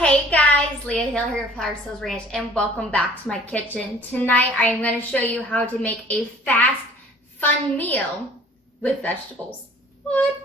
Hey guys, Leah Hill here at Pastured Ranch and welcome back to my kitchen. Tonight I am going to show you how to make a fast, fun meal with vegetables. What?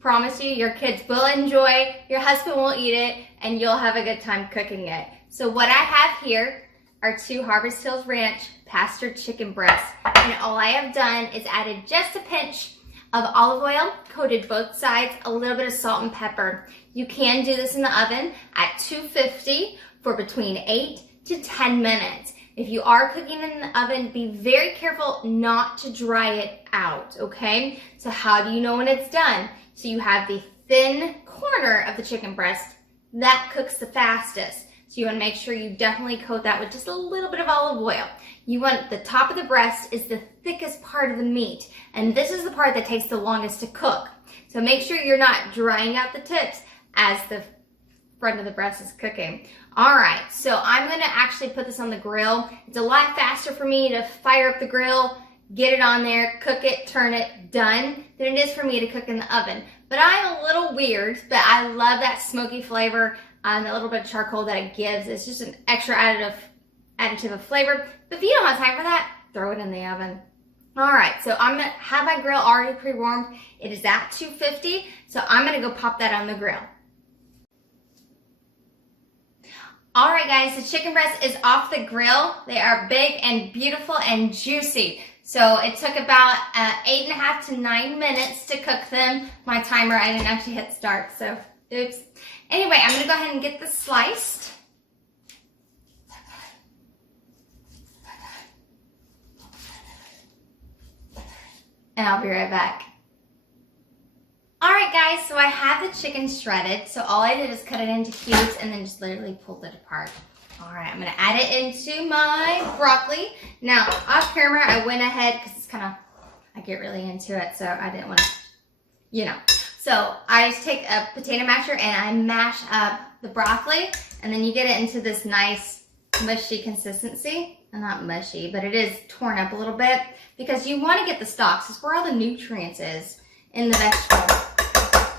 Promise you, your kids will enjoy, your husband will eat it, and you'll have a good time cooking it. So what I have here are 2 Harvest Hills Ranch pastured chicken breasts. And all I have done is added just a pinch of olive oil, coated both sides, a little bit of salt and pepper. You can do this in the oven at 250 for between 8 to 10 minutes. If you are cooking in the oven, be very careful not to dry it out, okay? So how do you know when it's done? So you have the thin corner of the chicken breast, that cooks the fastest. So you want to make sure you definitely coat that with just a little bit of olive oil. You want the top of the breast is the thickest part of the meat, and this is the part that takes the longest to cook. So make sure you're not drying out the tips as the front of the breast is cooking. All right, so I'm gonna actually put this on the grill. It's a lot faster for me to fire up the grill, get it on there, cook it, turn it, done, than it is for me to cook in the oven. But I'm a little weird, but I love that smoky flavor and a little bit of charcoal that it gives. It's just an extra additive of flavor. But if you don't have time for that, throw it in the oven. All right, so I'm gonna have my grill already pre-warmed. It is at 250, so I'm gonna go pop that on the grill. All right, guys, the chicken breast is off the grill. They are big and beautiful and juicy. So it took about 8.5 to 9 minutes to cook them. My timer, I didn't actually hit start, so oops. Anyway, I'm gonna go ahead and get this sliced. And I'll be right back. All right, guys, so I have the chicken shredded. So all I did is cut it into cubes and then just literally pulled it apart. All right, I'm gonna add it into my broccoli. Now, off camera, I went ahead, because it's kind of, I get really into it, so I didn't want to, you know. So I just take a potato masher and I mash up the broccoli, and then you get it into this nice mushy consistency. Not mushy, but it is torn up a little bit because you want to get the stalks. It's where all the nutrients is in the vegetable.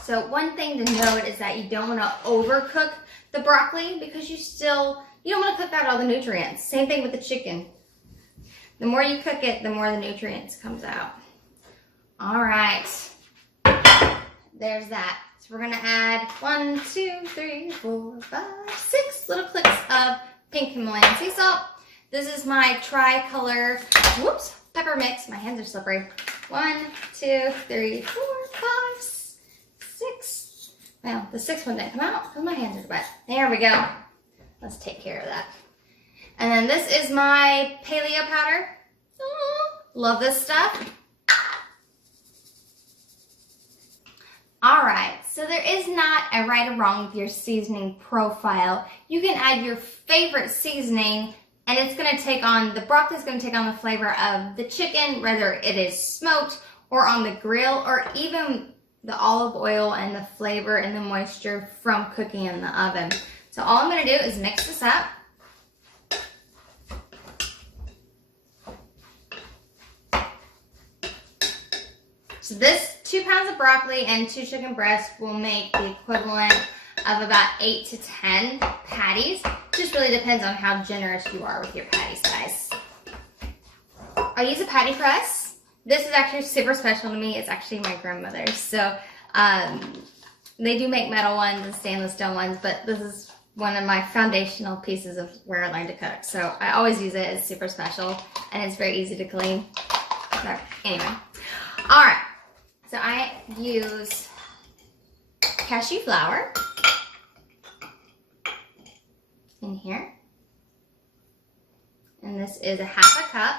So one thing to note is that you don't want to overcook the broccoli because you don't want to cook out all the nutrients. Same thing with the chicken. The more you cook it, the more the nutrients comes out. All right. There's that. So we're gonna add 1, 2, 3, 4, 5, 6 little clicks of pink Himalayan sea salt. This is my tricolor, pepper mix. My hands are slippery. 1, 2, 3, 4, 5, 6. Well, the 6th one didn't come out because my hands are wet. There we go. Let's take care of that. And then this is my paleo powder. Love this stuff. All right, so there is not a right or wrong with your seasoning profile. You can add your favorite seasoning and it's gonna take on, the broccoli is gonna take on the flavor of the chicken, whether it is smoked or on the grill, or even the olive oil and the flavor and the moisture from cooking in the oven. So all I'm gonna do is mix this up. So this 2 pounds of broccoli and 2 chicken breasts will make the equivalent of about 8 to 10 patties. Just really depends on how generous you are with your patty size. I use a patty press. This is actually super special to me. It's actually my grandmother's. So they do make metal ones and stainless steel ones, but this is one of my foundational pieces of where I learned to cook. So I always use it. It's super special and it's very easy to clean. So anyway, all right. So I use cashew flour in here. And this is a 1/2 cup.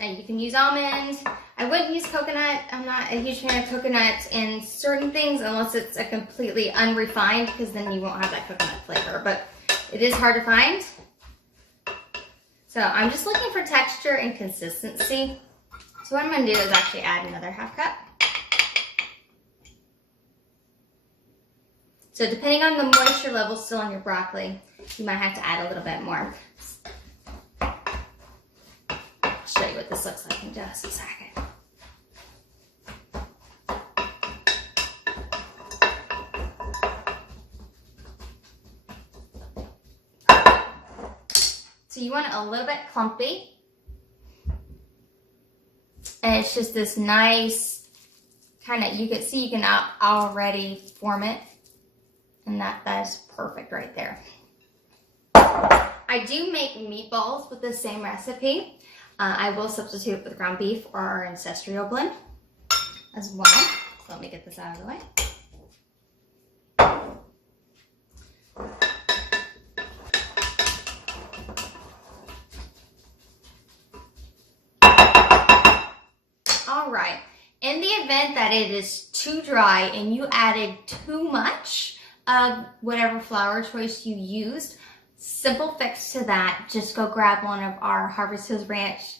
And you can use almond. I wouldn't use coconut. I'm not a huge fan of coconut in certain things unless it's a completely unrefined, because then you won't have that coconut flavor. But it is hard to find. So I'm just looking for texture and consistency. So what I'm going to do is actually add another 1/2 cup. So depending on the moisture level still on your broccoli, you might have to add a little bit more. I'll show you what this looks like in just a second. So you want it a little bit clumpy. And it's just this nice kind of, you can see you can already form it. And that is perfect right there. I do make meatballs with the same recipe. I will substitute with ground beef or our ancestral blend as well. So let me get this out of the way. All right, in the event that it is too dry and you added too much of whatever flour choice you used, simple fix to that, just go grab one of our Harvest Hills Ranch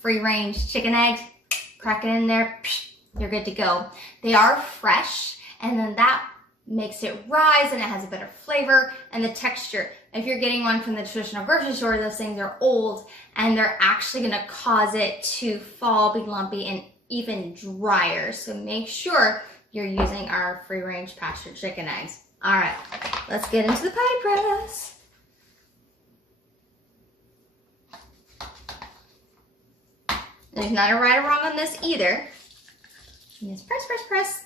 free range chicken eggs, crack it in there, you're good to go. They are fresh, and then that makes it rise and it has a better flavor and the texture. If you're getting one from the traditional grocery store, those things are old and they're actually gonna cause it to fall, be lumpy, and even drier. So make sure you're using our free range pastured chicken eggs. All right, let's get into the pie press. There's not a right or wrong on this either. You just press, press, press.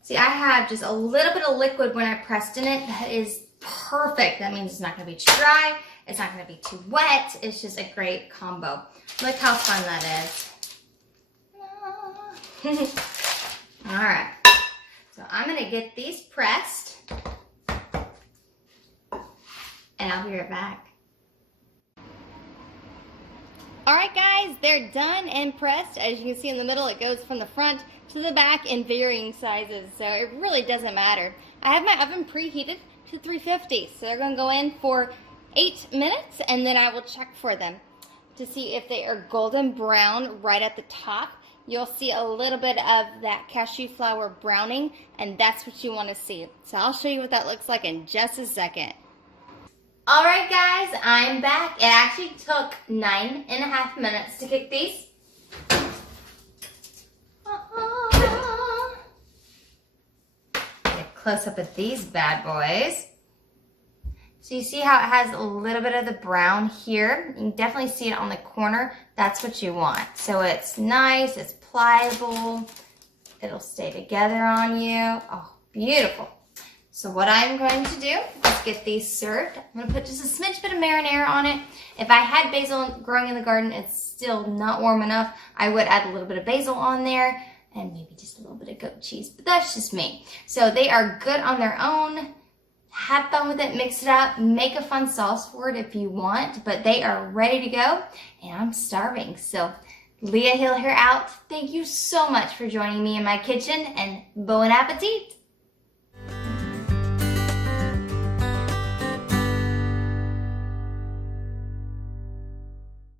See, I have just a little bit of liquid when I pressed in it. That is perfect. That means it's not gonna be too dry. It's not gonna be too wet. It's just a great combo. Look how fun that is. All right, so I'm gonna get these pressed and I'll be right back. All right, guys, they're done and pressed. As you can see in the middle, it goes from the front to the back in varying sizes, so it really doesn't matter. I have my oven preheated to 350, so they're gonna go in for 8 minutes, and then I will check for them to see if they are golden brown right at the top. You'll see a little bit of that cashew flour browning, and that's what you want to see. So I'll show you what that looks like in just a second. All right, guys, I'm back. It actually took 9.5 minutes to cook these. Get a close up of these bad boys. So you see how it has a little bit of the brown here? You can definitely see it on the corner. That's what you want. So it's nice, it's pliable, it'll stay together on you. Oh, beautiful. So what I'm going to do is get these served. I'm gonna put just a smidge bit of marinara on it. If I had basil growing in the garden, it's still not warm enough, I would add a little bit of basil on there and maybe just a little bit of goat cheese, but that's just me. So they are good on their own. Have fun with it, mix it up, make a fun sauce for it if you want, but they are ready to go, and I'm starving. So Leah Hill here out. Thank you so much for joining me in my kitchen, and bon appetit!